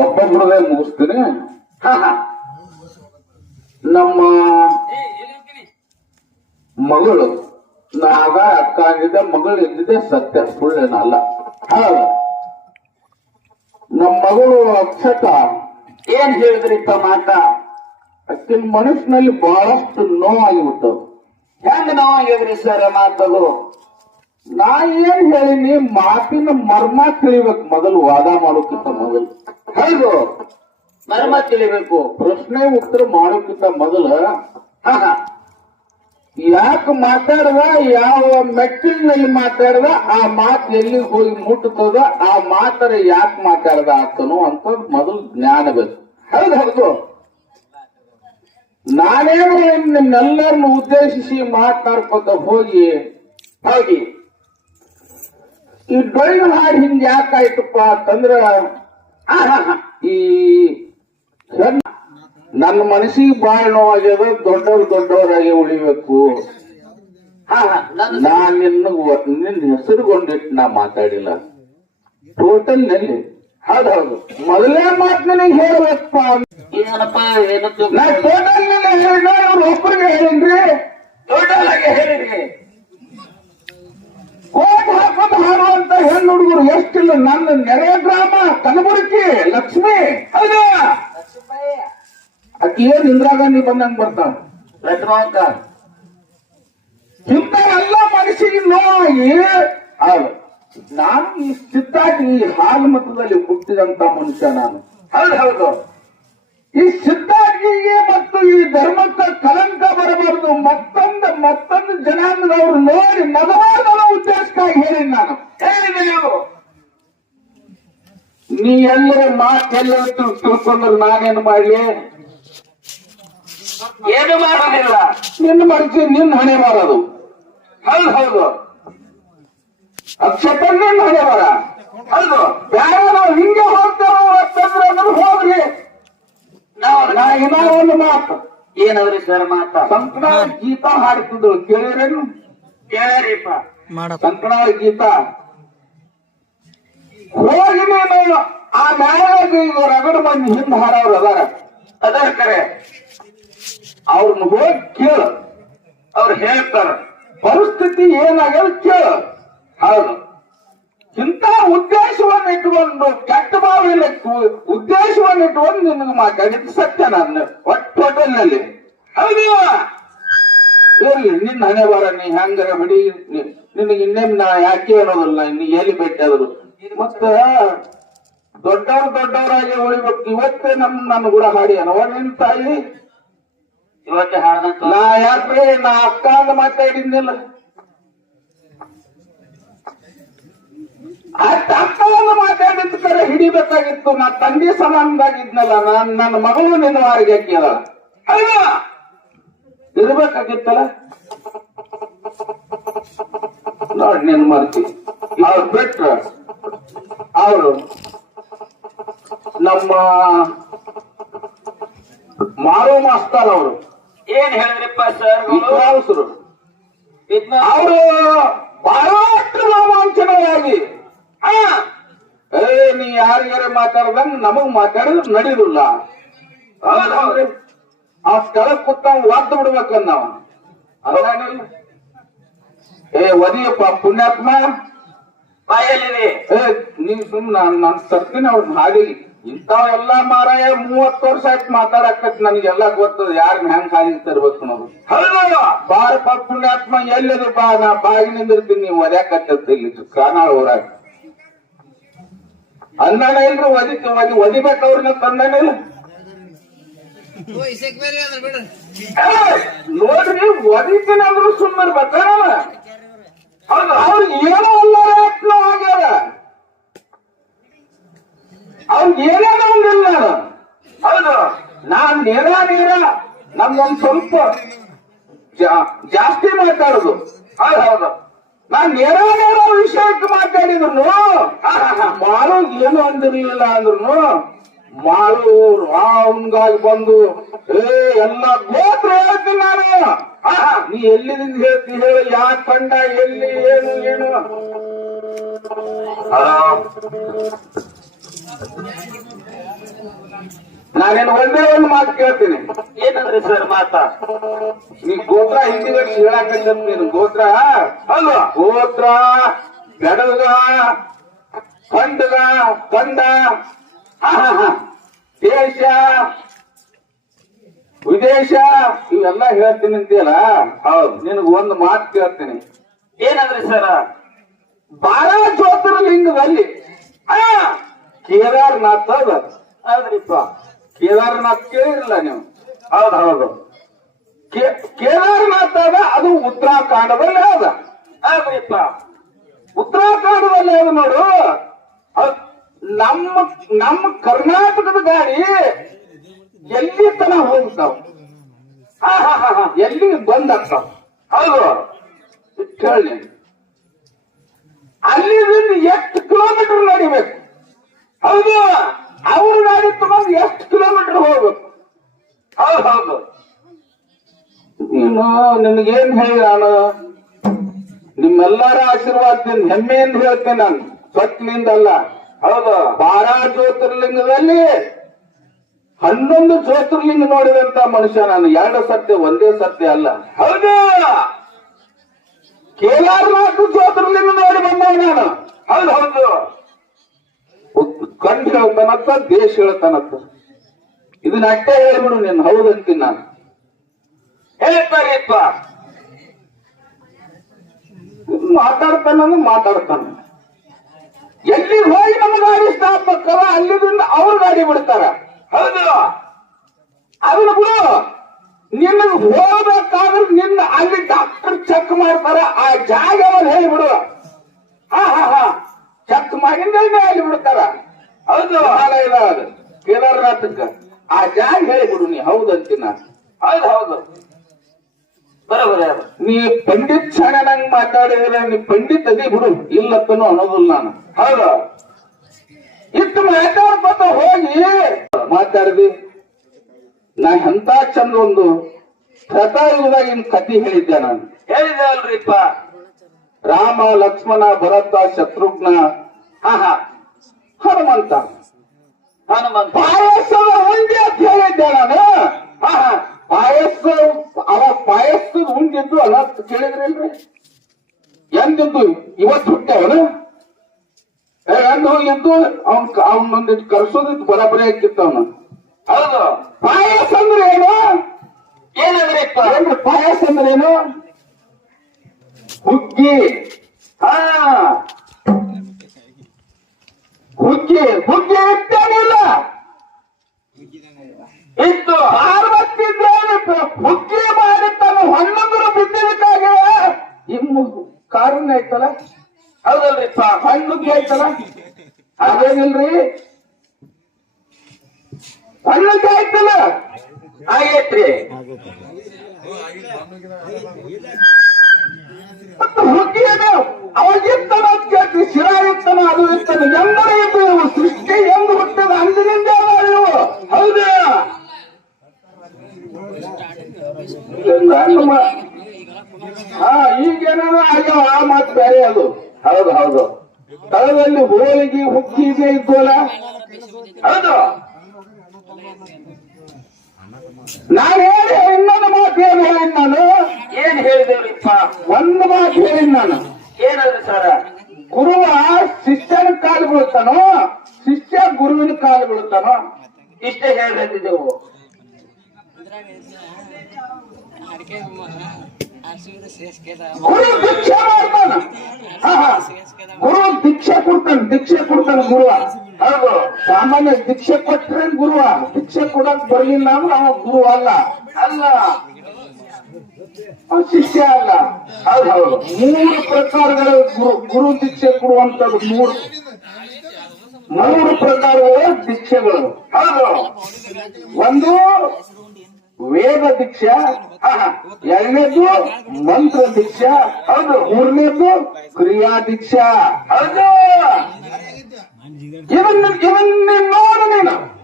ಒಬ್ಬೊಬ್ರದೇ ಮುಗಿಸ್ತೀನಿ. ನಮ್ಮ ಮಗಳು, ನಾಗ ಅಕ್ಕ ಆಗಿದ್ದೆ ಮಗಳು ಇದ್ದಿದ್ದೆ ಸತ್ಯ ಸುಳ್ಳೇನಲ್ಲ ನಮ್ಮ ಮಗಳು ಅಕ್ಷತ, ಏನ್ ಹೇಳಿದ್ರಿಪ್ಪ ಮಾತ? ಅಕ್ಕಿನ ಮನಸ್ಸಿನಲ್ಲಿ ಬಹಳಷ್ಟು ನೋವಾಗಿಬಿಟ್ಟು ಹೆಂಗ್ ನೋವಾಗಿದ್ರಿ ಸರ್ ಮಾತದು ನಾ ಏನ್ ಹೇಳಿನಿ, ಮಾತಿನ ಮರ್ಮ ತಿಳಿಬೇಕು ಮೊದಲು, ವಾದ ಮಾಡೋಕ್ಕಿಂತ ಮೊದಲು. ಹೌದು. ಮರ್ಮ ತಿಳಿಬೇಕು. ಪ್ರಶ್ನೆ ಉತ್ತರ ಮಾಡೋಕ್ಕಿಂತ ಮೊದಲು ಯಾಕೆ ಮಾತಾಡುವ ಯಾವ ಮೆಟ್ಟಿಲಿನಲ್ಲಿ ಮಾತಾಡುವ ಆ ಮಾತು ಎಲ್ಲಿ ಹೋಗಿ ಮುಟ್ಟುತ್ತದ ಆ ಮಾತರ ಯಾಕೆ ಮಾತಾಡದ ಆತನು ಅಂತ ಮೊದಲು ಜ್ಞಾನ ಬೇಕು. ಹೌದು ಹೌದು. ನಾನೇನು ನಿಮ್ಮೆಲ್ಲರನ್ನು ಉದ್ದೇಶಿಸಿ ಮಾತಾಡ್ಕೊತ ಹೋಗಿ ಹೋಗಿ. ಈ ಡೊಳ್ಳು ಹಾಡು ಹಿಂಗ್ ಯಾಕಾಯ್ತಪ್ಪ ಅಂತಂದ್ರ ಈ ನನ್ನ ಮನಸ್ಸಿಗೆ ಬಾಳ ನೋವಾಗ್ಯದ ದೊಡ್ಡವ್ರು ದೊಡ್ಡವರಾಗಿ ಉಳಿಬೇಕು. ಹಾ ಹಾ ನನ್ನ ನಾ ನಿನ್ನ ನಿನ್ನ ಹೆಸರುಗೊಂಡಿಟ್ಟು ನಾ ಮಾತಾಡಿಲ್ಲ. ಟೋಟಲ್ನಲ್ಲಿ ಹೌದು ಹೌದು. ಮೊದಲೇ ಮಾತು ನನಗೆ ಹೇಳ್ಬೇಕಪ್ಪ. ಏನಪ್ಪ ಏನು ನಾ ಟೋಟಲ್ನಲ್ಲಿ ಹೇಳಿದ್ರೆ ಅವ್ರ ಒಬ್ಬರಿಗೆ ಹೇಳಿನ್ರಿ ಟೋಟಲ್ ಆಗಿ ಹೇಳಿದ್ರಿ. ಕೋಟ್ ಹಾಕೊಂಡು ಹಾಡುವಂತ ಹೆಣ್ಣು ಹುಡುಗರು, ಎಷ್ಟಿಲ್ಲ? ನನ್ನ ನೆರೆ ಗ್ರಾಮ, ಕಲಬುರಗಿ, ಲಕ್ಷ್ಮಿ, ಹೌದು. ಏನ್ ಇಂದಿರಾ ಗಾಂಧಿ ಬಂದಂಗ್ ಬರ್ತಾವ? ಲಕ್ಷ್ಮಕ್ಕ ಇಂಥ ಎಲ್ಲ ಮನಸ್ಸಿಗೆ ನೋವಾಗಿ ಹೌದು ನಾನು ಈ ಸಿದ್ಧಾಗಿ ಈ ಹಾಲು ಮತದಲ್ಲಿ ಹುಟ್ಟಿದಂತ ಮನುಷ್ಯ ನಾನು. ಹೌದು ಹೌದು. ಈ ಸಿದ್ಧಾರ್ಜಿಗೆ ಮತ್ತು ಈ ಧರ್ಮಕ್ಕೆ ಕಲಂಕ ಬರಬಾರದು. ಮತ್ತೊಂದು ಮತ್ತೊಂದು ಜನಾಂಗದವರು ನೋಡಿ ಮಗವಾದ ಉದ್ದೇಶಕ್ಕಾಗಿ ಹೇಳಿ ನಾನು. ಹೇಳಿದೆ ನೀ ಎಲ್ಲರ ಮಾತೆಲ್ಲ ತಿಳ್ಕೊಂಡ್ರೆ ನಾನೇನು ಮಾಡ್ಲಿ? ಏನು ಮಾಡೋದಿಲ್ಲ ನಿನ್ನ ಮನಸ್ಸಿ ನಿನ್ನ ಹಣೆ ಮಾಡೋದು ಹೌದು ಹೌದು. ಅಕ್ಷತ ನಿನ್ನ ಹಣೆ ಬರ ಹೌದು. ಯಾರೋ ಹಿಂಗೆ ಹೋಗ್ತೇವೆ ಹೋಗ್ರಿ ನಾ ಒಂದು ಮಾತು ಏನವ್ರಿ ಸರ್ ಮಾತ? ಸಂಕನಾಳ ಗೀತಾ ಹಾಡ್ತಿದ್ರು ಕೇಳಿರೇನು? ಕೇಳಿರಿಪ್ಪ. ಸಂಕನಾಳ ಗೀತಾ. ಹೋಗಿ ನೀನು ಆ ಮ್ಯಾಲಾಗ ಈಗ ರಗಡ ಮಂದಿ ಹಿಂದ ಹಾಡವ್ರು ಅದಾರ. ಅದರ ಕರೆ. ಅವ್ರನ್ನ ಹೋಗಿ ಕೇಳು. ಅವ್ರು ಹೇಳ್ತಾರ. ಪರಿಸ್ಥಿತಿ ಏನಾಗ್ಯದ ಕೇಳ. ಹೌದು. ಇಂಥ ಉದ್ದೇಶವನ್ನು ಇಟ್ಟುಕೊಂಡು ಕೆಟ್ಟ ಭಾವನೆ ಉದ್ದೇಶವನ್ನು ಇಟ್ಟುಕೊಂಡು ನಿನಗೆ ಮಾತಾಡಿದ್ದು ಸತ್ಯ ನಾನು. ಒಟ್ಟು ಹೋಟೆಲ್ನಲ್ಲಿ ಹೌದಿಲ್ಲ ಇರ್ಲಿ ನಿನ್ನ ಹಣೆ ಬರ ನೀ ಹೆಂಗರ ಹೊಡಿ ನಿ- ನಿನಗೆ ಇನ್ನೇಮ್ ನಾ ಯಾಕೆ ಅನ್ನೋದಿಲ್ಲ ನೀ ಎಲ್ಲಿ ಬೇಕಾದ್ರು ಮತ್ತ ದೊಡ್ಡವ್ರು ದೊಡ್ಡವರಾಗಿ ಉಳಿಬೇಕು. ಇವತ್ತೇ ನಮ್ ನನ್ನ ಕೂಡ ಹಾಡಿ ಅನ್ನೋ ನಿನ್ ತಾಯಿ. ಇವತ್ತೇ ಹಾಡ ನಾ ಯಾಕೆ ನಾ ಅಕ್ಕ ಅಂತ ಮಾತಾಡಿದ್ನಿಲ್ಲ. ಅಷ್ಟ ಅಕ್ಕವನ್ನು ಮಾತಾಡಿದ ಕರೆ ಹಿಡಿಬೇಕಾಗಿತ್ತು. ನಾ ತಂದೆ ಸಮಾನದಾಗಿದ್ನಲ್ಲ ನಾನ್ ನನ್ನ ಮಗಳು ನಿನ್ನ ವಾರಿಗೆ ಕೇಳ ಇರ್ಬೇಕಾಗಿತ್ತಲ್ಲ? ನೋಡಿ ನಿನ್ ಮರ್ತಿ. ಅವ್ರು ಬಿಟ್ರ. ಅವರು ನಮ್ಮ ಮಾರು ಮಾಸ್ತಾರ್ ಅವರು. ಏನ್ ಹೇಳಿದ್ರಪ್ಪ ಸರ್ ವಿದ್ವಾಂಸರು. ಅವರು ಬಹಳಷ್ಟು ರೋಮಾಂಚನವಾಗಿ ಆ, ಏ ನೀ ಯಾರಿಗಾರ ಮಾತಾಡ್ದಂಗ ನಮಗ್ ಮಾತಾಡಿದ್ರೆ ನಡೀದಿಲ್ಲ ಆ ಸ್ಥಳ ಕೂತ ಒದ್ದು ಬಿಡ್ಬೇಕಂದ ನಾವ. ಏ ಒದಿಯಪ್ಪ ಪುಣ್ಯಾತ್ಮ. ಬಾಯಲ್ಲಿದೆ ಏ ನೀ ಸುಮ್ ನಾನ್ ನಾನ್ ಸತ್ತೀನಿ ಅವ್ರ ಹಾದಿ ಇಂಥವೆಲ್ಲ ಮಾರಾಯ ಮೂವತ್ತು ವರ್ಷ ಆಯ್ತು ಮಾತಾಡಕತ್ ನನಗೆಲ್ಲ ಗೊತ್ತದ ಯಾರನ್ನ ಹೆಂಗ್ ಹಾಗೆ ತರ್ಬೇಕು ನೋಡು ಬಾರಪ್ಪ ಪುಣ್ಯಾತ್ಮ ಎಲ್ಲದು ಬಾ ನಾ ಬಾಗಿನಿಂದಿರ್ತೀನಿ ನೀವು ಒದ್ಯಾಕತ್ತದ ಇಲ್ಲಿ ಕಾನಾಳ ಊರಾಗ. ಇಲ್ರಿ ಒದಿತ ಒದಿ ಒದಿಬೇಕು ಅವ್ರನ್ನ ತಂದಾನ ಇಲ್ಲ ಏ, ನೋಡ್ರಿ ಒದಿತೀನಿ ಅಂದ್ರು ಸುಮ್ಮನೆ ಬರ್ತಾರಲ್ಲ ಹೌದು ಅವ್ರಿಗೆ ಏನೋ ಅಲ್ಲ ಯತ್ನ ಆಗ್ಯಾರ. ಅವ್ರಿಗೆ ಏನೇನೋ ಒಂದಿಲ್ಲ ಹೌದು ನಾನ್ ನೇರ ನೇರ ನಮ್ದೊಂದ್ ಸ್ವಲ್ಪ ಜಾಸ್ತಿ ಮಾತಾಡುದು. ಹೌದು ಹೌದು. ನಾನ್ ನೇರ ನೇರ ವಿಷಯಕ್ಕೆ ಮಾತಾಡಿದ್ರು ಮಾರು ಏನು ಅಂದಿರ್ಲಿಲ್ಲ ಅಂದ್ರು ಮಾರು ರಾಮ್ಗಾಗಿ ಬಂದು, ಏ, ಎಲ್ಲ ಗೋತ್ರ ಹೇಳ್ತೀನಿ ನಾನು. ನೀ ಎಲ್ಲಿದಿಂದ ಹೇಳ್ತಿ ಹೇಳು ಯಾಕೆ ಕಂಡ ಎಲ್ಲಿ, ಏನು ಏನು? ನಾನೇನು ಒಂದೇ ಒಂದು ಮಾತು ಕೇಳ್ತೀನಿ. ಏನಂದ್ರೆ ಸರ್ ಮಾತಾ? ನೀ ಗೋತ್ರ ಹಿಂದಿಗಡೆ ಹೇಳಾಕತ್ತ ನೀನು. ಗೋತ್ರ? ಅಲ್ವಾ? ಗೋತ್ರ ಬೆಡಗ ಕಂಡಗ ಕಂಡ. ದೇಶ, ವಿದೇಶ, ಇವೆಲ್ಲ ಹೇಳ್ತೀನಿ ಅಂತೀಯಲ್ಲ? ಹೌದು. ನಿನಗ ಒಂದು ಮಾತು ಕೇಳ್ತೀನಿ. ಏನಂದ್ರೆ ಸರ್ ಬಾರ ಜ್ಯೋತಿರ್ಲಿಂಗದಲ್ಲಿ ಕೇದಾರ್ನಾಥ್ ಅದ ಹೌದ್ರಿಪ್ಪ ಕೇದಾರನಾಥ್ ಕೇಳಿರಲ್ಲ ನೀವು? ಹೌದು ಹೌದು. ಕೇದಾರ್ನಾಥ್ ಅದ ಅದು ಉತ್ತರಾಖಂಡದಲ್ಲಿ ಅದ ಹೌದ್ರಿಪ್ಪ ಉತ್ತರಾಖಂಡದಲ್ಲಿ ಅದ ನೋಡು. ನಮ್ಮ ನಮ್ಮ ಕರ್ನಾಟಕದ ಗಾಡಿ ಎಲ್ಲಿ ತನ ಹೋಗ್ತಾವ? ಹಾ ಹಾ ಹಾ ಹಾ. ಎಲ್ಲಿಗೆ ಬಂದಾಗ್ತಾವ? ಹೌದು. ಕೇಳಿ ಅಲ್ಲಿಂದ ಎಷ್ಟು ಕಿಲೋಮೀಟರ್ ನಡಿಬೇಕು? ಹೌದು. ಅವ್ರ ಗಾಡಿ ತಗೊಂಡು ಎಷ್ಟು ಕಿಲೋಮೀಟರ್ ಹೋಗ್ಬೇಕು ಹೌದು ಹೌದು. ನೀನು ನಿನಗೇನ್ ಹೇಳಿ ನಾನು? ನಿಮ್ಮೆಲ್ಲರ ಆಶೀರ್ವಾದದಿಂದ, ಹೆಮ್ಮೆಯಿಂದ ಹೇಳ್ತೇನೆ ನಾನು. ಸ್ವಚ್ಛನಿಂದ ಅಲ್ಲ. ಹೌದು. ಬಾರ ಜ್ಯೋತಿರ್ಲಿಂಗದಲ್ಲಿ ಹನ್ನೊಂದು ಜ್ಯೋತಿರ್ಲಿಂಗ ನೋಡಿದಂತ ಮನುಷ್ಯ ನಾನು. ಎರಡು ಸತ್ಯ, ಒಂದೇ ಸತ್ಯ ಅಲ್ಲ. ಹೌದು. ಕೇದಾರನಾಥ ಜ್ಯೋತಿರ್ಲಿಂಗ ನೋಡಿ ಬಂದವ ನಾನು. ಹೌದು ಹೌದು. ಕಂಡು ಹೇಳ್ತಾನತ್ತ ದೇಶ ಹೇಳ್ತಾನತ್ತ ಇದನ್ನ ಅಟ್ಟೆ ಹೇಳ್ಬಿಡು ನೀನು ಹೌದಂತೀನಿ ನಾನು. ಹೇಳ್ತಾರಿಪ್ಪ ಮಾತಾಡ್ತಾನ ಮಾತಾಡ್ತಾನ. ಎಲ್ಲಿ ಹೋಗಿ ನಮ್ಮ ಗಾಡಿ ಸ್ಟಾಪ್ ಅಲ್ಲಿಂದ ಅವ್ರ ಗಾಡಿ ಬಿಡ್ತಾರ. ಹೌದು? ಅದನ್ನ ಬಿಡು. ನಿನ್ನ ಹೋಗ್ಬೇಕಾದ್ರೆ ನಿನ್ನ ಅಲ್ಲಿ ಡಾಕ್ಟರ್ ಚೆಕ್ ಮಾಡ್ತಾರ. ಆ ಜಾಗವನ್ನು ಹೇಳಿಬಿಡು. ಹಾ ಹಾ ಹಾ. ಚೆಕ್ ಮಾಡಿಂದ ಅಲ್ಲಿ ಬಿಡ್ತಾರ ಹೌದು ಹಿಮಾಲಯದ ಅದು. ಕೇದಾರನಾಥಕ್ಕ ಆ ಜಾಗ ಹೇಳಿಬಿಡು ನೀ ಹೌದಂತೀನಿ ನಾ ಹೌದು ಹೌದು. ಬರೋಬರಿ ನೀ ಪಂಡಿತ್ ಶಾಣನಂಗ್ ಮಾತಾಡಿದ್ರೆ ನೀ ಪಂಡಿತ್ ಅದೇ ಬಿಡು ಇಲ್ಲತ್ತನು ಅನ್ನೋದಿಲ್ಲ ನಾನು. ಹೌದು. ಇಟ್ಟು ಮಾತಾಡ್ಕೊತ ಹೋಗಿ. ಮಾತಾಡಿದಿ. ನಾ ಎಂತ ಚಂದ ಒಂದು ಕಥೆ ಹೇಳಿದ್ದೆ ನಾನು. ಹೇಳಿದೆ ಅಲ್ರಿಪ್ಪ. ರಾಮ ಲಕ್ಷ್ಮಣ ಭರತ ಶತ್ರುಘ್ನ ಹಾ ಹಾ ಹನುಮಂತ. ಹನುಮಂತ. ಪಾಯಸ ಉಂಡೆ ಅಂತ ಹೇಳಿದ್ದೆ ನಾನು. ಹಾ ಹಾ ಪಾಯಸ ಅವ ಪಾಯಸದ ಉಂಡಿದ್ದು ಅಲ್ಲ ಕೇಳಿದ್ರಿಲ್ರಿ ಎಂದಿದ್ದು? ಇವತ್ತು ಹುಟ್ಟವನು? ಎಂದು ಎಂದು ಅವನ್ ಅವನೊಂದಿಟ್ಟು ಕರ್ಸೋದಿತ್ತು ಬರಾಬರಿ ಆಗಿತ್ತು ಅವನು. ಹೌದು. ಪಾಯಸ ಅಂದ್ರೆ ಏನು? ಏನಂದ್ರೆ ಪಾಯಸ ಅಂದ್ರೆ ಏನು? ಹುಗ್ಗಿ. ಹಾ. ಹುಗ್ಗಿ. ಹುಗ್ಗಿ ಇತ್ತೇನಿಲ್ಲ. ಇತ್ತು. ಪ- ಹುಗ್ಗಿ ಮಾಡಿ ತನ್ನ ಹಣ್ಣುಗಳು ಬಿದ್ದದಕ್ಕಾಗಿ ಇನ್ನು ಕಾರಣ ಐತಲ್ಲ ಹೌದಲ್ರಿಪ್ಪ ಹಣ್ಣುಗ್ಗಿ ಐತಲ್ಲ ಅದೇನಿಲ್ರಿ? ಹಣ್ಣುಗ್ಗಿ ಐತಲ್ಲ ಆಗೈತ್ರಿ ಮತ್ತು ಹುಗ್ಗಿ ಅದು ಅವಾಗ ಇತ್ತನ ಅಂತ ಕೇಳ್ತೀವಿ ಶಿರ ಇತ್ತನ ಅದು ಇತ್ತನ ಎಂದರೆ ಇದು ಇವು ಸೃಷ್ಟಿ ಎಂದು ಹುಟ್ಟಿದ ಅಂದಿನಿಂದ ಅದಾವ ಇವು ಹೌದು ನಮ್ಮ ಹಾ ಈಗೇನಾದ್ರು ಆಗ್ಯಾವ ಆ ಮಾತು ಬೇರೆ ಅದು ಹೌದು ಹೌದು ತಳದಲ್ಲಿ ಹೋಳಿಗೆ ಹುಗ್ಗಿ ಇದೆ ಇದ್ವಲ್ಲ ಹೌದು ನಾನು ಹೇಳಿ ಇನ್ನೊಂದು ಮಾತು ಏನು ಹೇಳಿದ್ ನಾನು ಏನ್ ಹೇಳಿದೇವ್ರಿಪ್ಪ ಒಂದು ಮಾತು ಹೇಳಿದ್ ನಾನು ಏನಂದ್ರಿ ಸರ ಗುರುವ ಶಿಷ್ಯನ ಕಾಲು ಬೀಳ್ತಾನೋ ಶಿಷ್ಯ ಗುರುವಿನ ಕಾಲು ಬೀಳ್ತಾನೋ ಇಷ್ಟೇ ಸೇಸ್ಕೆದ ಗುರು ದೀಕ್ಷೆ ಮಾಡ್ತಾನ. ಗುರು ದೀಕ್ಷೆ ಕೊಡ್ತಾನ ದೀಕ್ಷೆ ಕೊಡ್ತಾನ ಗುರುವ. ಹೌದು. ಸಾಮಾನ್ಯ ದೀಕ್ಷೆ ಕೊಟ್ರೆ ಗುರುವ. ದೀಕ್ಷೆ ಕೊಡಕ್ ಬರಲಿಲ್ಲ ಅಂದ್ರೆ ಅವ ಗುರು ಅಲ್ಲ. ಅಲ್ಲ. ಶಿಷ್ಯ ಅಲ್ಲ. ಹೌದು ಮೂರು ಪ್ರಕಾರಗಳ ಗುರು ಗುರು ದೀಕ್ಷೆ ಕೊಡುವಂತದ್ದು ಮೂರು. ಮೂರು ಪ್ರಕಾರಗಳ ದೀಕ್ಷೆಗಳು. ಹೌದು. ಒಂದು ವೇದ ದೀಕ್ಷೆ. ಎರಡನೇದು ಮಂತ್ರ ದೀಕ್ಷೆ, ಹೌದು. ಮೂರನೇದು ಕ್ರಿಯಾ ದೀಕ್ಷಾ, ಹೌದು. ಇವನ್ ಇದನ್ನ ನೋಡು ನೀನು.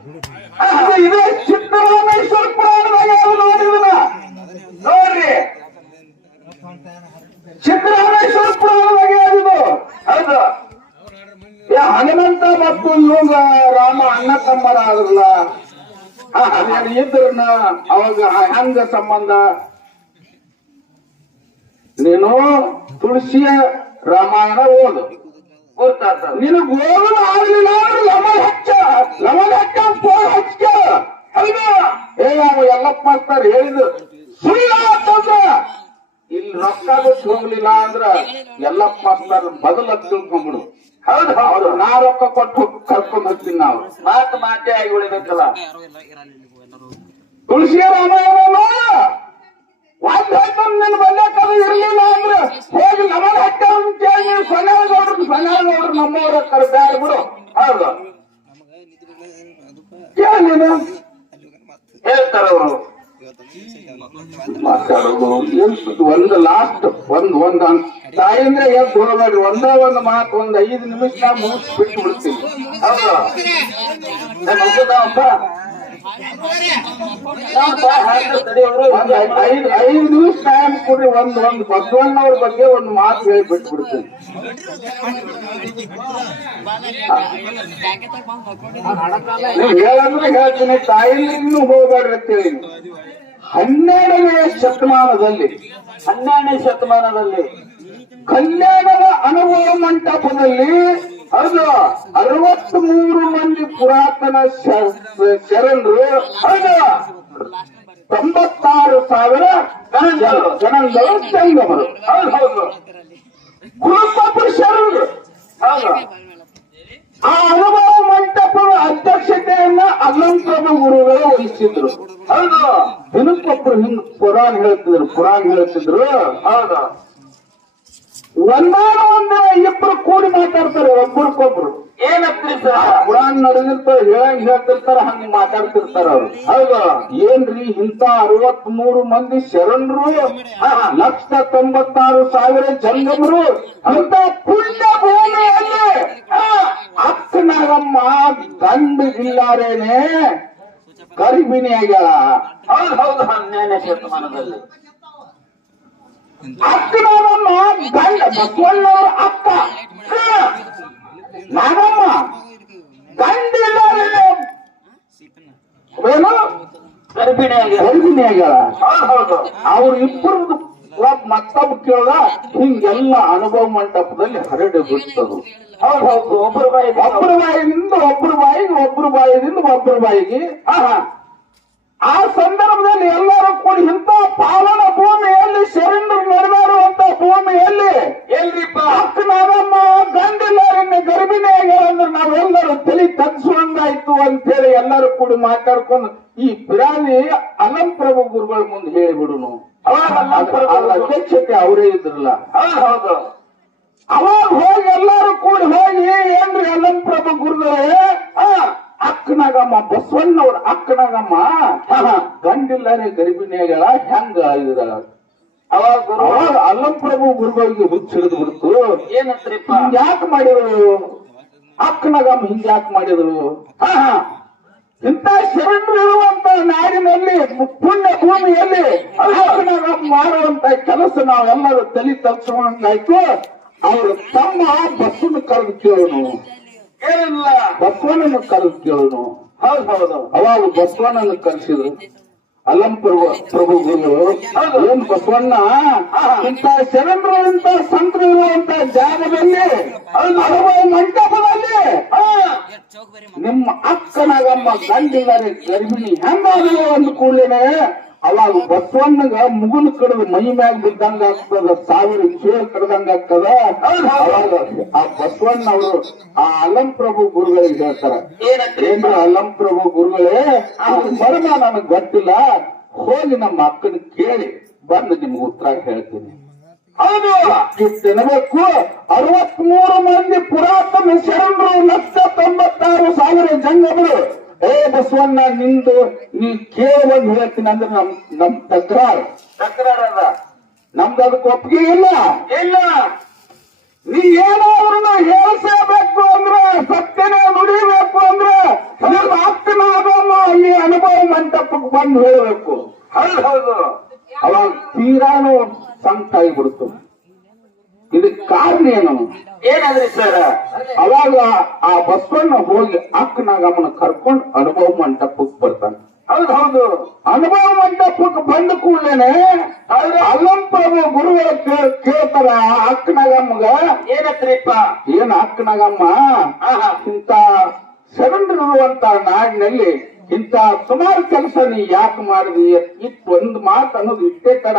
ಇದೇ ಚಿತ್ರ ಸಿದ್ದರಾಮೇಶ್ವರ ಪುರಾಣದಾಗ ಯಾರು ನೋಡಿದನ ನೋಡ್ರಿ. ಸಿದ್ದರಾಮೇಶ್ವರ ಪುರಾಣದಾಗ ಯಾರಿದು ಹೌದು. ಹನುಮಂತ ಮತ್ತು ಇವಾಗ ರಾಮ ಅಣ್ಣ ತಮ್ಮರ ಆದ್ರಲ್ಲ. ಅದೇನು ಇದ್ರನ್ನ ಅವಾಗ ಹೆಂಗ ಸಂಬಂಧ? ನೀನು ತುಳಸಿಯ ರಾಮಾಯಣ ಓದು. ಗೊತ್ತಾಗ್ತ ನಿನಗ್ ಓದು ಆಗ್ಲಿಲ್ಲ ಅಂದ್ರೆ ಹಚ್ಚ. ಲಮನ್ ಹಚ್ಚ ಹಚ್ಚ. ಹೌದು. ಏ ಎಲ್ಲಪ್ಪ ಅಂತಾರೆ ಹೇಳಿದ್ರು. ಅಂತಂದ್ರ ಇಲ್ಲಿ ರೊಕ್ಕ ಅಂದ್ರ ಎಲ್ಲಪ್ಪ ಮಾಸ್ತರ್ ಬದಲ ಹೌದು ಹೌದು. ನಾ ರೊಕ್ಕ ಕೊಟ್ಟು ಕರ್ಕೊಂಡ್ ಹೋಗ್ತೀನಿ ನಾವು. ಮಾತು ಮಾತೇ ಆಗಿ ಉಳಿದಲ್ಲ ತುಳಸಿ ರಾಮಾಯಣ ಒಂದ್ ಇರ್ಲಿಲ್ಲ ಅಂದ್ರೆ ಹೋಗಿ ಲಮನ್ ಹಚ್ಚ ಅಂತ ಕೇಳಿ ನೀವು ಸೊನ್ನೆಗೌಡ್ರು ಸೊನ್ನೆಗೌಡ್ರು ನಮ್ಮವ್ರ ಕರೆ ಬ್ಯಾಡ ಬಿಡು ಹೌದು ನಮಗ ನಿದ್ರೆ ಅದಕ್ಕ ಕೇಳಿ ನೀನು ಅಲ್ಲಿ ಮತ್ತೆ ಹೇಳ್ತಾರ ಅವರು ಇವತ್ತು ಮಾತಾಡೋದು ಎಷ್ಟು ಒಂದು ಲಾಸ್ಟ್ ಒಂದ್ ಒಂದ್ ಅಂಕ್ ತಾಯಿಂದ ಎದ್ದು ಹೋಗ್ಬೇಡ್ರಿ ಒಂದೇ ಒಂದು ಮಾತು, ಒಂದ್ ಐದು ನಿಮಿಷ ಮುಗಿಸ್ ಬಿಟ್ಟು ಬಿಡ್ತೀನಿ. ಐದು ಐದು ನಿಮಿಷ ಟೈಮ್ ಕೊಡ್ರಿ ಒಂದ್ ಒಂದ್ ಬಸವಣ್ಣವ್ರ ಬಗ್ಗೆ ಒಂದು ಮಾತು ಹೇಳಿ ಬಿಟ್ಟು ಬಿಡ್ತೀನಿ ಹೇಳಂದ್ರೆ ಹೇಳ್ತೀನಿ ತಾಯಿಯಿಂದ ಇನ್ನೂ ಹೋಗ್ಬೇಡ್ರಿ ಅಂತ ಹೇಳಿ ಹನ್ನೆರಡನೆಯ ಶತಮಾನದಲ್ಲಿ, ಹನ್ನೆರಡನೇ ಶತಮಾನದಲ್ಲಿ ಕಲ್ಯಾಣದ ಅನುಭವ ಮಂಟಪದಲ್ಲಿ ಅದು ಅರವತ್ತ್ ಮೂರು ಮಂದಿ ಪುರಾತನ ಶರಣರು ಅದು ತೊಂಬತ್ತಾರು ಸಾವಿರ ಜನ- ಜನಗಳು ಜಂಗಮರು ಹೌದು ಕುಲಕೊಬ್ಬರು ಶರಣರು. ಆ ಅನುಭವ ಮಂಟಪದ ಅಧ್ಯಕ್ಷತೆಯನ್ನ ಅಲ್ಲಂಪ್ರಭು ಗುರುಗಳು ವಹಿಸಿದ್ರು. ಹೌದು. ದಿನಕ್ಕೊಬ್ರು ಹಿಂಗ್ ಪುರಾಣ ಹೇಳ್ತಿದ್ರು ಪುರಾಣ ಹೇಳ್ತಿದ್ರು. ಹೌದು. ಒಂದಾನ ಒಂದಿನ ಇಬ್ರು ಕೂಡಿ ಮಾತಾಡ್ತಾರೆ ಒಬ್ರಿಗೊಬ್ರು ಏನತ್ರಿ ಸರ್? ಕುರಾನ್ ನಡೆದಿರ್ತಾರ ಹೇಳಂಗ್ ಹೇಳ್ತಿರ್ತಾರ ಹಂಗ ಮಾತಾಡ್ತಿರ್ತಾರ ಅವ್ರು. ಹೌದಾ. ಏನ್ರಿ ಇಂತ ಅರವತ್ ಮೂರು ಮಂದಿ ಶರಣರು? ಲಕ್ಷ ತೊಂಬತ್ತಾರು ಸಾವಿರ ಜಂಗಮರು? ಅಂತ ಪುಣ್ಯ ಭೂಮಿಯಲ್ಲಿ ಅಕ್ಕನಾಗಮ್ಮ ಗಂಡು ಇಲ್ಲಾರೇನೆ? ಗರ್ಭಿಣಿ ಆಗ್ಯಾಳ ಹೌದು ಹೌದು. ಹನ್ನೆರಡನೇ ಶತಮಾನದಲ್ಲಿ. ಅಕ್ಕನಾಗಮ್ಮ ಗಂಡ ಬಸವಣ್ಣವ್ರ ಅಕ್ಕ ನಾನಮ್ಮ ನಾಗಮ್ಮ ಗಂಡ ಇಲ್ಲಾರೇನೆ ಏನು? ಗರ್ಭಿಣಿಯಾಗಿ. ಗರ್ಭಿಣಿ ಆಗ್ಯಾಳ ಹೌದು. ಹೌದು ಅವ್ರ ಇಬ್ಬರು ಮತ್ತ ಮತ್ತೊಬ್ಬ ಕೇಳ್ದ ಹಿಂಗೆಲ್ಲ ಅನುಭವ ಮಂಟಪದಲ್ಲಿ ಹರಡಿ ಬಿಡ್ತದು ಹೌದು ಹೌದು. ಒಬ್ಬರು ಬಾಯಿ ಒಬ್ಬರ ಬಾಯಿಂದ ಒಬ್ಬರ ಬಾಯಿಗೆ ಒಬ್ಬರ ಬಾಯಿಂದ ಒಬ್ಬರ ಬಾಯಿಗೆ. ಆಹಾ ಆ ಸಂದರ್ಭದಲ್ಲಿ ಎಲ್ಲರೂ ಕೂಡಿ ಇಂಥ ಪಾವನ ಭೂಮಿಯಲ್ಲಿ ಶರಣರು ಮಾತಾಡ್ಕೊಂಡು ಈ ಪಿರಾನಿ ಅಲಂಪ್ರಭು ಗುರುಗಳ ಮುಂದೆ ಹೇಳಿಬಿಡುನು. ಅಧ್ಯಕ್ಷತೆ ಅವರೇ ಇದ್ರಲ್ಲ. ಹೌದು ಅವಾಗ ಹೋಗಿ ಎಲ್ಲಾರು ಕೂಡಿ ಹೋಗಿ ಏನ್ರಿ ಪ್ರಭು ಗುರುಗಳೇ? ಅಕ್ಕನಾಗಮ್ಮ ಬಸವಣ್ಣವ್ರ ಅಕ್ಕನಾಗಮ್ಮ ಗಂಡಿಲ್ಲರೆ ಗರ್ಭಿಣಿಯಾಗಳ ಹೆಂಗ ಇದ್ರ ಅವಾಗ ಅಲ್ಲಂಪ್ರಭು ಗುರುಗಳಿಗೆ ಹುಚ್ಚಿಡಿದು ಬಿಡ್ತು. ಏನಂತ್ರಿಪ್ಪ? ಹಿಂಗ್ಯಾಕ್ ಮಾಡಿದ್ರು? ಅಕ್ಕನಾಗಮ್ಮ ಹಿಂಗ್ಯಾಕ್ ಮಾಡಿದ್ರು? ಆಹಾ, ಇಂಥ ಶರಣರು ಇರುವಂತ ನಾಡಿನಲ್ಲಿ ಪುಣ್ಯ ಭೂಮಿಯಲ್ಲಿ ಮಾಡುವಂತ ಕೆಲಸ ನಾವೆಲ್ಲರೂ ತಲೆ ತಪ್ಪಿಸುವಂಗಾಯ್ತು ಅವರು ತಮ್ಮ ಬಸ್ಸನ್ನು ಕರೆದು ಕೇಳೋನು ಏನಿಲ್ಲ. ಬಸವಣ್ಣನ ಕರೆದು ಕೇಳೋನು ಹೌದು ಹೌದು. ಅವಾಗ ಬಸವಣ್ಣನ ಕರೆಸಿದ್ರು. ಅಲ್ಲಂ ಪ್ರಭು ಪ್ರಭು ಗುರು ಏನ್ ಬಸವಣ್ಣ ಇಂತ ಶರಣರು ಅಂತ ಸಂತರು ಅಂತ ಜಾಗದಲ್ಲಿ ಮಂಟಪದಲ್ಲಿ ನಿಮ್ಮ ಅಕ್ಕನಾಗಮ್ಮ ಗಂಡಿದ್ದಾರೆ ಗರ್ಭಿಣಿ ಹೆಂಗಾಗಲ್ಲ ಒಂದು ಅವಾಗ ಬಸವಣ್ಣಗ ಮುಗುಲು ಕಡದ ಮೈ ಮ್ಯಾಗ ಬಿದ್ದಂಗ ಆಗ್ತದ ಸಾವಿರ ಚೇಳು ಕಡ್ದಂಗ ಆಗ್ತದ. ಆ ಬಸವಣ್ಣ ಅವರು ಆ ಅಲಂ ಪ್ರಭು ಗುರುಗಳಿಗೆ ಹೇಳ್ತಾರ. ಏನ್ರ ಅಲಂಪ್ರಭು ಗುರುಗಳೇ ಮರ್ಮ ನನಗ್ ಗೊತ್ತಿಲ್ಲ. ಹೋಗಿ ನಮ್ಮ ಅಕ್ಕನ ಕೇಳಿ ಬಂದು ನಿಮ್ಗೆ ಉತ್ತರ ಹೇಳ್ತೀನಿ. ತಿನ್ನಬೇಕು ಅರವತ್ ಮೂರು ಮಂದಿ ಪುರಾತನ ಶರಣರು ಲಕ್ಷ ತೊಂಬತ್ತಾರು ಸಾವಿರ ಜಂಗಮರು. ಏ ಬಸವಣ್ಣ ನಿಂದು ನೀ ಕೇಳಿ ಹೇಳ್ತೀನಿ ಅಂದ್ರೆ ನಮ್ ನಮ್ ತಕರಾರು. ತಕರಾರ ನಮ್ದು ಅದಕ್ಕೆ ಒಪ್ಪಿಗೆ ಇಲ್ಲ. ಇಲ್ಲ. ನೀ ಏನಾದ್ರೂ ಹೇಳಿಸಬೇಕು ಅಂದ್ರೆ ಸತ್ಯನೇ ನುಡಿಬೇಕು ಅಂದ್ರೆ ನಿಮ್ಮ ಅಕ್ಕನಾಗಮ್ಮ ಈ ಅನುಭವ ಮಂಟಪಕ್ಕೆ ಬಂದು ಹೇಳಬೇಕು. ಹೌದು ಹೌದು. ಅವಾಗ ತೀರಾನು ಸಂಕಟ ಆಗಿಬಿಡ್ತು ಇದಕ್ ಕಾರಣ ಏನು? ಏನಾದ್ರಿ ಸರ್? ಅವಾಗ ಆ ಬಸವಣ್ಣ ಹೋಗಿ ಅಕ್ಕನಾಗಮ್ಮನ ಕರ್ಕೊಂಡು ಅನುಭವ ಮಂಟಪಕ್ಕೆ ಬರ್ತಾನೆ. ಹೌದು ಹೌದು. ಅನುಭವ ಮಂಟಪಕ್ಕೆ ಬಂದ ಕೂಡಲೇನೆ ಅಲ್ಲಂಪ್ರಭು ಗುರುಗಳ ಕೇಳ್- ಕೇಳ್ತಾರ ಅಕ್ಕನಾಗಮ್ಮಗ ಏನತ್ರಿಪ್ಪ? ಏನ್ ಅಕ್ಕನಾಗಮ್ಮ ನಾಗಮ್ಮ? ಇಂತ ಇರುವಂತ ನಾಡಿನಲ್ಲಿ ಇಂತ ಸುಮಾರು ಕೆಲಸ ನೀ ಯಾಕೆ ಮಾಡಿದಿ? ಇಟ್ ಒಂದ್ ಮಾತು ಅನ್ನೋದು ಇಷ್ಟೇ ತರ.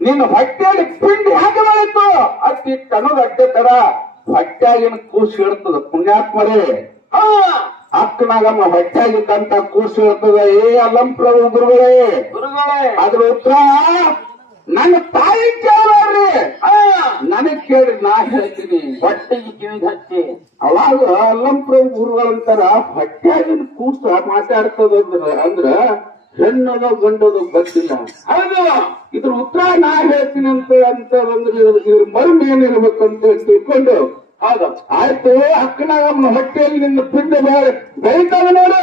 ನಿನ್ನ ಹೊಟ್ಟೆಯಲ್ಲಿ ಪಿಂಡಿ ಹೇಗೆ ಮಾಡಿತ್ತು? ಅತಿ ಅನ್ನೋದು ಅಡ್ಡೆ ತರ ಹೊಟ್ಟೆಯಾಗಿನ ಕೂಸು ಇರ್ತದ. ಪುಣ್ಯಾತ್ಮರೇ ಆ, ಅಕ್ಕನಾಗಮ್ಮ ಹೊಟ್ಟೆಯಾಗಿದ್ದಂತ ಕೂಸು ಇರ್ತದ. ಏ ಅಲ್ಲಂ ಪ್ರಭು ಗುರುಗಳೇ. ಗುರುಗಳೇ. ಅದ್ರ ಉತ್ತರ ನನ್ನ ತಾಯಿ ಕೇಳ್ರಿ ಆ, ನನಗ್ ಕೇಳಿ ನಾ ಹೇಳ್ತೀನಿ. ಹೊಟ್ಟೆಗೆ ಕಿವಿಗೆ ಹಚ್ಚಿ. ಅವಾಗ ಅಲ್ಲಂ ಪ್ರಭು ಗುರುಗಳಂತಾರ ಹೊಟ್ಟೆಯಾಗಿನ ಕೂಸ ಮಾತಾಡ್ತದ ಅಂದ್ರ ಹೆಣ್ಣದ ಗಂಡದು ಗೊತ್ತಿಲ್ಲ ಹೌದು. ಇದ್ರ ಉತ್ತರ ನಾ ಹೇಳ್ತೀನಿ ಅಂತ ಅಂತ ಅಂದ್ರೆ ಇದ್ರ- ಮರ್ಮ ಏನಿರ್ಬೇಕಂತ ತಿಳ್ಕೊಂಡು ಹೌದು. ಆಯ್ತು ಅಕ್ಕನಾಗಮ್ಮನ ಹೊಟ್ಟೆಯಲ್ಲಿ ನಿನ್ನ ಪಿಂಡ ಬೇರೆ ಬೆಳಿತಾವ ನೋಡು.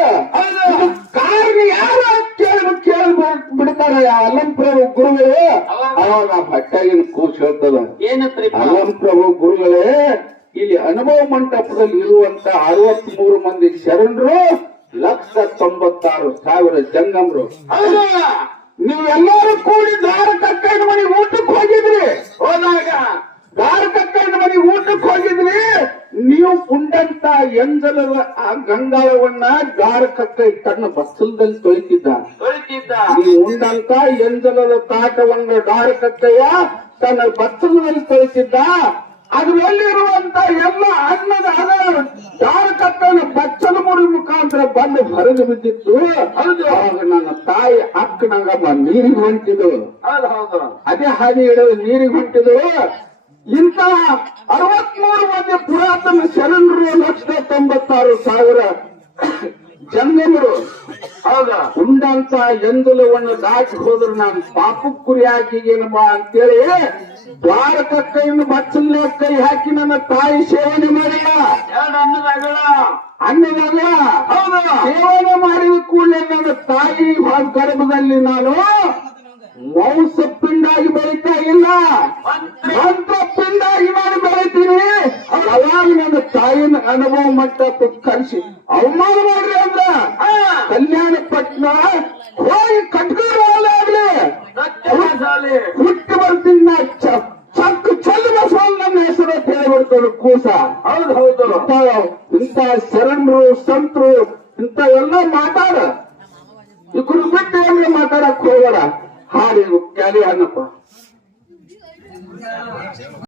ಕಾರಣ ಯಾರು ಕೇಳಿ ಕೇಳಿ ಬಿಡ್ತಾರ ಅಲ್ಲಂ ಪ್ರಭು ಗುರುಗಳು. ಅವಾಗ ಹೊಟ್ಟೆಗಿನ ಕೂಸು ಹೇಳ್ತದ. ಏನತ್ರಿ ಅಲ್ಲಂ ಪ್ರಭು ಗುರುಗಳೇ ಇಲ್ಲಿ ಅನುಭವ ಮಂಟಪದಲ್ಲಿ ಇರುವಂತ ಅರವತ್ ಮೂರು ಮಂದಿ ಶರಣರು ಲಕ್ಷ ತೊಂಬತ್ತಾರು ಸಾವಿರ ಜಂಗಮರು. ನೀವೆಲ್ಲರೂ ಕೂಡಿ ದಾರ ಕಕ್ಕಣ್ಣ ಮನೆ ಊಟಕ್ಕೆ ಹೋಗಿದ್ರಿ. ಹೋದಾಗ ದಾರ ಕಕ್ಕಣ್ಣ ಮನೆ ಊಟಕ್ಕೆ ಹೋಗಿದ್ರಿ. ನೀವು ಉಂಡಂತ ಎಂಜಲ ಆ ಗಂಗಾಳವನ್ನ ದಾರ ಕಕ್ಕ ತನ್ನ ಬಸ್ಸಲ್ದಲ್ಲಿ ತೊಳಿತಿದ್ದ. ನೀವು ಉಂಡಂತ ಎಂಜಲದ ತಾಟವನ್ನ ದಾರ ಕಕ್ಕಯ್ಯ ತನ್ನ ಬಚ್ಚಲದಲ್ಲಿ ತೊಳಿತಿದ್ದ. ಅದ್ರಲ್ಲಿರುವಂತ ಎಲ್ಲ ಅನ್ನದ ಅದ ಯಾರ ಕಕ್ಕನ ಬಚ್ಚಲ ಮುರಿ ಮುಖಾಂತರ ಬಂದು ಹೊರಗೆ ಬಿದ್ದಿತ್ತು? ಹೌದು ಅವಾಗ ನನ್ನ ತಾಯಿ ಅಕ್ಕನಾಗಮ್ಮ ನೀರಿಗೆ ಹೊಂಟಿದು ಹೌದು ಹೌದು. ಅದೇ ಹಾದಿ ಹಿಡಿದು ನೀರಿಗೆ ಹೊಂಟಿದಳು ಇಂತಹ ಅರವತ್ಮೂರು ಮಂದಿ ಪುರಾತನ ಶರಣರು ಲಕ್ಷದ ತೊಂಬತ್ತಾರು ಸಾವಿರ ಜಂಗಮರು ಹೌದು ಉಂಡಂತ ಎಂದಲವನ್ನು ದಾಟಿ ಹೋದ್ರು ನಾನು ಪಾಪಕ್ಕೆ ಗುರಿ ಹಾಕಿಗೇನಮ್ಮ ಅಂತೇಳಿ ದ್ವಾರಕ ಕೈಯನ್ನು ಬಚ್ಚಲ್ಲೆ ಕೈ ಹಾಕಿ ನನ್ನ ತಾಯಿ ಸೇವನೆ ಮಾಡಿಲ್ಲ ಅನ್ನದಾಗಳ ಅನ್ನದಾಗ ಹೌದು. ಸೇವನೆ ಮಾಡಿದ ಕೂಡಲೇ ನನ್ನ ತಾಯಿ ಗರ್ಭದಲ್ಲಿ ನಾನು ಮೌಸ ಪಿಂಡಾಗಿ ಬೆಳೀತಾ ಇಲ್ಲ. ಮಂತ್ರ. ಪಿಂಡಾಗಿ ಮಾಡಿ ಬೆಳಿತೀನಿ. ಅವಾಗ ನನ್ನ ತಾಯಿನ ಅನುಭವ ಮಟ್ಟ ಕರೆಸಿ ಅವಮಾನ ಮಾಡ್ರಿ ಅಂದ್ರ. ಕಲ್ಯಾಣ ಪಟ್ನ ಹೋಗಿ ಸತ್ಯವಾಸಾಲಿ ಹುಟ್ಟಿ ಬರ್ತೀನಿ ಚಕ್ ಚಲ್ ಬಸವಲ್ ನನ್ನ ಹೆಸರು ಅಂತ ಹೇಳ್ಬಿಡ್ತಾರೆ ಕೂಸ. ಹೌದು ಹೌದು. ಇಂಥ ಇಂಥ ಶರಣರು ಸಂತರು ಇಂತ ಎಲ್ಲ ಮಾತಾಡ. ಇವ್ರು ಬಿಟ್ಟು ಏನ್ರಿ ಮಾತಾಡಕ್ ಹೋಗೋಣ ಹಾಡಿ ಕ್ಯಾಲಿ ಅನ್ನಪ್ಪ